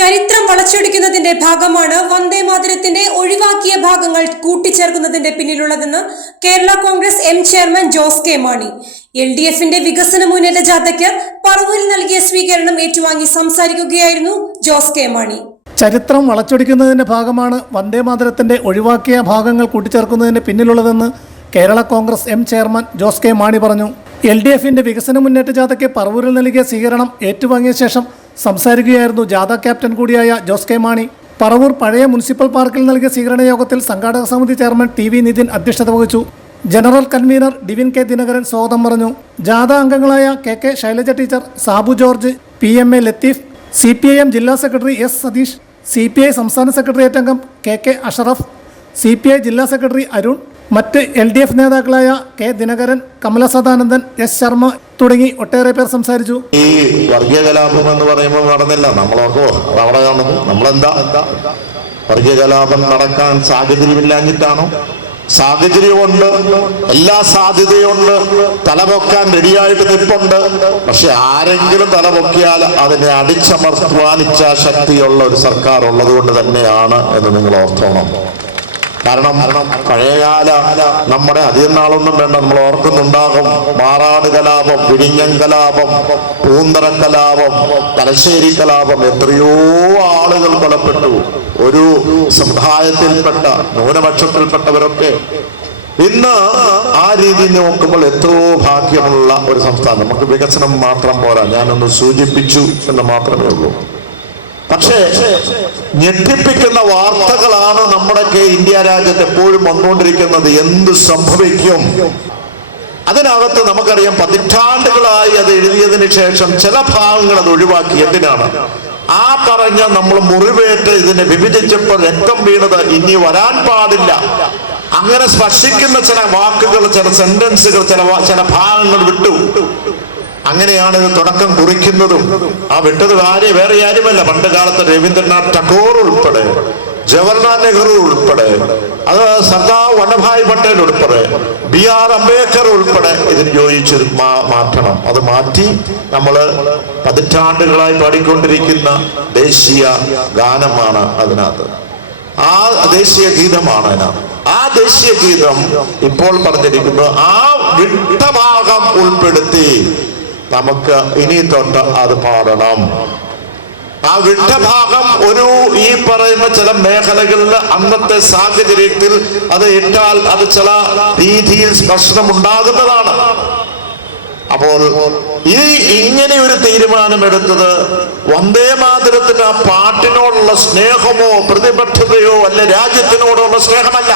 ചരിത്രം വളച്ചൊടിക്കുന്നതിന്റെ ഭാഗമാണ് വന്ദേ മാതരത്തിന്റെ ഒഴിവാക്കിയ ഭാഗങ്ങൾ കൂട്ടിച്ചേർക്കുന്നതിന്റെ പിന്നിലുള്ളതെന്ന് Kerala Congress M chairman Jose K Mani LDFന്റെ വികസന മുന്നേറ്റ ജാഥയ്ക്ക് പറവൂരിൽ നൽകിയ സ്വീകരണം ഏറ്റുവാങ്ങി സംസാരിക്കുകയായിരുന്നു ജോസ് കെ മാണി. ചരിത്രം വളച്ചൊടിക്കുന്നതിന്റെ ഭാഗമാണ് വന്ദേ മാതരത്തിന്റെ ഒഴിവാക്കിയ ഭാഗങ്ങൾ കൂട്ടിച്ചേർക്കുന്നതിന് പിന്നിലുള്ളതെന്ന് Kerala Congress M chairman Jose K Mani പറഞ്ഞു. LDFന്റെ വികസന മുന്നേറ്റ ജാഥയ്ക്ക് പറവൂരിൽ നൽകിയ സ്വീകരണം ഏറ്റുവാങ്ങിയ ശേഷം സംസാരിക്കുകയായിരുന്നു ജാഥ ക്യാപ്റ്റൻ കൂടിയായ ജോസ് കെ മാണി. പറവൂർ പഴയ മുനിസിപ്പൽ പാർക്കിൽ നൽകിയ സ്വീകരണ യോഗത്തിൽ സംഘാടക സമിതി ചെയർമാൻ TV നിതിൻ അധ്യക്ഷത വഹിച്ചു. General convener Divin K Dinakaran സ്വാഗതം പറഞ്ഞു. ജാഥ അംഗങ്ങളായ KK Shailaja teacher, Sabu George, PMA Latheef, CPIM ജില്ലാ സെക്രട്ടറി S സതീഷ്, CPI സംസ്ഥാന സെക്രട്ടേറിയറ്റ് അംഗം KK അഷറഫ്, CPI ജില്ലാ സെക്രട്ടറി അരുൺ, മറ്റ് LDF നേതാക്കളായ K ദിനകരൻ, കമല സദാനന്ദൻ, S ശർമ്മ തുടങ്ങി ഒട്ടേറെ പേർ സംസാരിച്ചു. ഈ വർഗീയ കലാപം എന്ന് പറയുമ്പോൾ നടന്നില്ല, നമ്മളോർക്കോ അവിടെ കാണുന്നു. നമ്മളെന്താ വർഗീയ കലാപം നടക്കാൻ സാഹചര്യമില്ലാഞ്ഞിട്ടാണോ? സാഹചര്യമുണ്ട്, എല്ലാ സാധ്യതയുണ്ട്, തലപൊക്കാൻ റെഡിയായിട്ട് നിൽപ്പുണ്ട്. പക്ഷെ ആരെങ്കിലും തലപൊക്കിയാൽ അതിനെ അടിച്ചമർത്തുവാൻ ഇച്ഛാശക്തിയുള്ള ഒരു സർക്കാർ ഉള്ളത് കൊണ്ട് തന്നെയാണ് എന്ന് നിങ്ങൾ ഓർത്തോണം. കാരണം പഴയകാല നമ്മുടെ അധികം നാളൊന്നും വേണ്ട, നമ്മൾ ഓർക്കുന്നുണ്ടാകും. മാറാട് കലാപം, വിഴിഞ്ഞം കലാപം, പൂന്തറ കലാപം, തലശ്ശേരി കലാപം, എത്രയോ ആളുകൾ കൊലപ്പെട്ടു. ഒരു സമുദായത്തിൽപ്പെട്ട ന്യൂനപക്ഷത്തിൽപ്പെട്ടവരൊക്കെ ഇന്ന് ആ രീതിയിൽ നോക്കുമ്പോൾ എത്രയോ ഭാഗ്യമുള്ള ഒരു സംസ്ഥാനം. നമുക്ക് വികസനം മാത്രം പോരാ, ഞാനൊന്ന് സൂചിപ്പിച്ചു എന്ന് മാത്രമേ ഉള്ളൂ. പക്ഷേ ഞെട്ടിപ്പിക്കുന്ന വാർത്തകളാണ് നമ്മുടെയൊക്കെ ഇന്ത്യ രാജ്യത്ത് എപ്പോഴും വന്നുകൊണ്ടിരിക്കുന്നത്. എന്ത് സംഭവിക്കും? അതിനകത്ത് നമുക്കറിയാം, പതിറ്റാണ്ടുകളായി അത് എഴുതിയതിനു ശേഷം ചില ഭാഗങ്ങൾ അത് ഒഴിവാക്കി. എന്തിനാണ്? ആ പറഞ്ഞ നമ്മൾ മുറിവേറ്റ് ഇതിനെ വിഭജിച്ചപ്പോൾ രക്തം വീണത് ഇനി വരാൻ പാടില്ല. അങ്ങനെ സ്പർശിക്കുന്ന ചില വാക്കുകൾ, ചില സെന്റൻസുകൾ, ചില ഭാഗങ്ങൾ വിട്ടു. അങ്ങനെയാണ് ഇത് തുടക്കം കുറിക്കുന്നതും. ആ വിട്ടത് വേറെ ആരുമല്ല, പണ്ട് കാലത്ത് രവീന്ദ്രനാഥ് ടാഗോർ ഉൾപ്പെടെ, ജവഹർലാൽ നെഹ്റു ഉൾപ്പെടെ, അത് സർദാർ വല്ലഭായ് പട്ടേൽ ഉൾപ്പെടെ, BR അംബേദ്കർ ഉൾപ്പെടെ ഇതിന് യോജിച്ച് മാറ്റണം. അത് മാറ്റി നമ്മൾ പതിറ്റാണ്ടുകളായി പാടിക്കൊണ്ടിരിക്കുന്ന ദേശീയ ഗാനമാണ് അതിനകത്ത്, ആ ദേശീയ ഗീതമാണ് അതിനകത്ത്. ആ ദേശീയ ഗീതം ഇപ്പോൾ പറഞ്ഞിരിക്കുന്നത് ആ വിട്ട ഭാഗം ഉൾപ്പെടുത്തി നമുക്ക് ഇനി തൊട്ട് അത് പാടണം. ആ വിട്ട ഭാഗം ഒരു ഈ പറയുന്ന ചില മേഖലകളിൽ അന്നത്തെ സാഹചര്യത്തിൽ അത് ഇട്ടാൽ അത് ചില രീതിയിൽ പ്രശ്നം ഉണ്ടാകുന്നതാണ്. അപ്പോൾ ഇങ്ങനെ ഒരു തീരുമാനമെടുത്തത് വന്ദേ മാതരത്തിന് ആ പാട്ടിനോടുള്ള സ്നേഹമോ പ്രതിബദ്ധതയോ അല്ല, രാജ്യത്തിനോടുള്ള സ്നേഹമല്ല.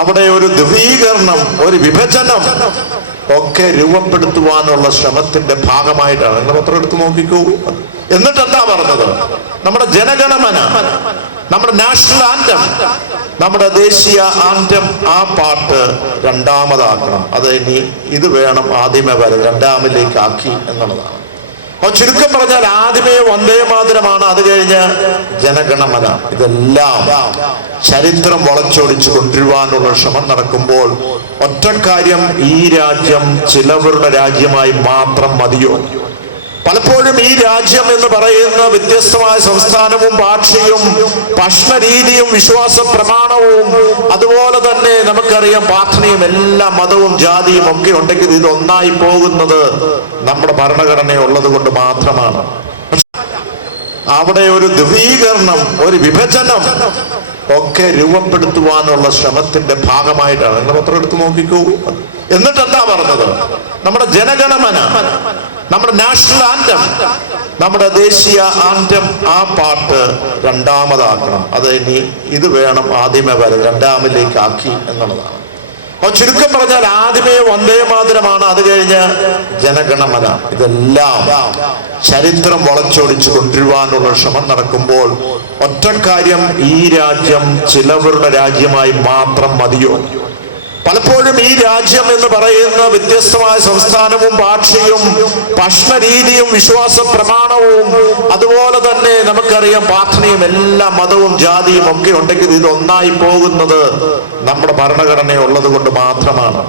അവിടെ ഒരു ധ്രുവീകരണം, ഒരു വിഭജനം ഒക്കെ രൂപപ്പെടുത്തുവാനുള്ള ശ്രമത്തിന്റെ ഭാഗമായിട്ടാണ്. നിങ്ങൾ പത്രം എടുത്ത് നോക്കിക്കൂ. എന്നിട്ട് എന്താ പറഞ്ഞത്? നമ്മുടെ ജനഗണമന, നമ്മുടെ നാഷണൽ ആന്തം, നമ്മുടെ ദേശീയ ആന്തം, ആ പാട്ട് രണ്ടാമതാക്കണം. അത് ഇനി ഇത് വേണം ആദ്യമേ വരെ രണ്ടാമിലേക്ക് ആക്കി എന്നുള്ളതാണ്. അപ്പൊ ചുരുക്കം പറഞ്ഞാൽ ആദ്യമേ വന്ദേ മാതരമാണ്, അത് കഴിഞ്ഞ് ജനഗണമന. ഇതെല്ലാം ചരിത്രം വളച്ചൊടിച്ചു കൊണ്ടുവരുവാനുള്ള ശ്രമം നടക്കുമ്പോൾ ഒറ്റക്കാര്യം, ഈ രാജ്യം ചിലവരുടെ രാജ്യമായി മാത്രം മതിയോ? പലപ്പോഴും ഈ രാജ്യം എന്ന് പറയുന്ന വ്യത്യസ്തമായ സംസ്ഥാനവും ഭാഷയും ഭക്ഷണരീതിയും വിശ്വാസ പ്രമാണവും അതുപോലെ തന്നെ നമുക്കറിയാം പ്രാർത്ഥനയും എല്ലാ മതവും ജാതിയും ഒക്കെ ഉണ്ടെങ്കിൽ ഇത് ഒന്നായി പോകുന്നത് നമ്മുടെ ഭരണഘടനയുള്ളത് കൊണ്ട് മാത്രമാണ്. അവിടെ ഒരു ധ്രുവീകരണം, ഒരു വിഭജനം ഒക്കെ രൂപപ്പെടുത്തുവാനുള്ള ശ്രമത്തിന്റെ ഭാഗമായിട്ടാണ്. നിങ്ങൾ പത്രം എടുത്ത് നോക്കിക്കൂ. എന്നിട്ട് എന്താ പറഞ്ഞത്? നമ്മുടെ ജനഗണമന, നമ്മുടെ നാഷണൽ ആന്തം, നമ്മുടെ ദേശീയ ആന്തം, ആ പാട്ട് രണ്ടാമതാക്കണം. അത് ഇനി ഇത് വേണം ആദ്യമേ വരെ രണ്ടാമിലേക്ക് ആക്കി എന്നുള്ളതാണ്. അപ്പൊ ചുരുക്കം പറഞ്ഞാൽ ആദ്യമേ വന്ദേ മാതരമാണ്, അത് കഴിഞ്ഞ് ജനഗണമന. ഇതെല്ലാം ചരിത്രം വളച്ചൊടിച്ചു കൊണ്ടുവരുവാനുള്ള ശ്രമം നടക്കുമ്പോൾ ഒറ്റക്കാര്യം, ഈ രാജ്യം ചിലവരുടെ രാജ്യമായി മാത്രം മതിയോ? പലപ്പോഴും ഈ രാജ്യം എന്ന് പറയുന്ന വ്യത്യസ്തമായ സംസ്ഥാനവും ഭാഷയും ഭക്ഷണരീതിയും വിശ്വാസ പ്രമാണവും അതുപോലെ തന്നെ നമുക്കറിയാം പ്രാർത്ഥനയും എല്ലാ മതവും ജാതിയും ഒക്കെ ഉണ്ടെങ്കിൽ ഇത് ഒന്നായി പോകുന്നത് നമ്മുടെ ഭരണഘടനയുള്ളത് കൊണ്ട് മാത്രമാണ്.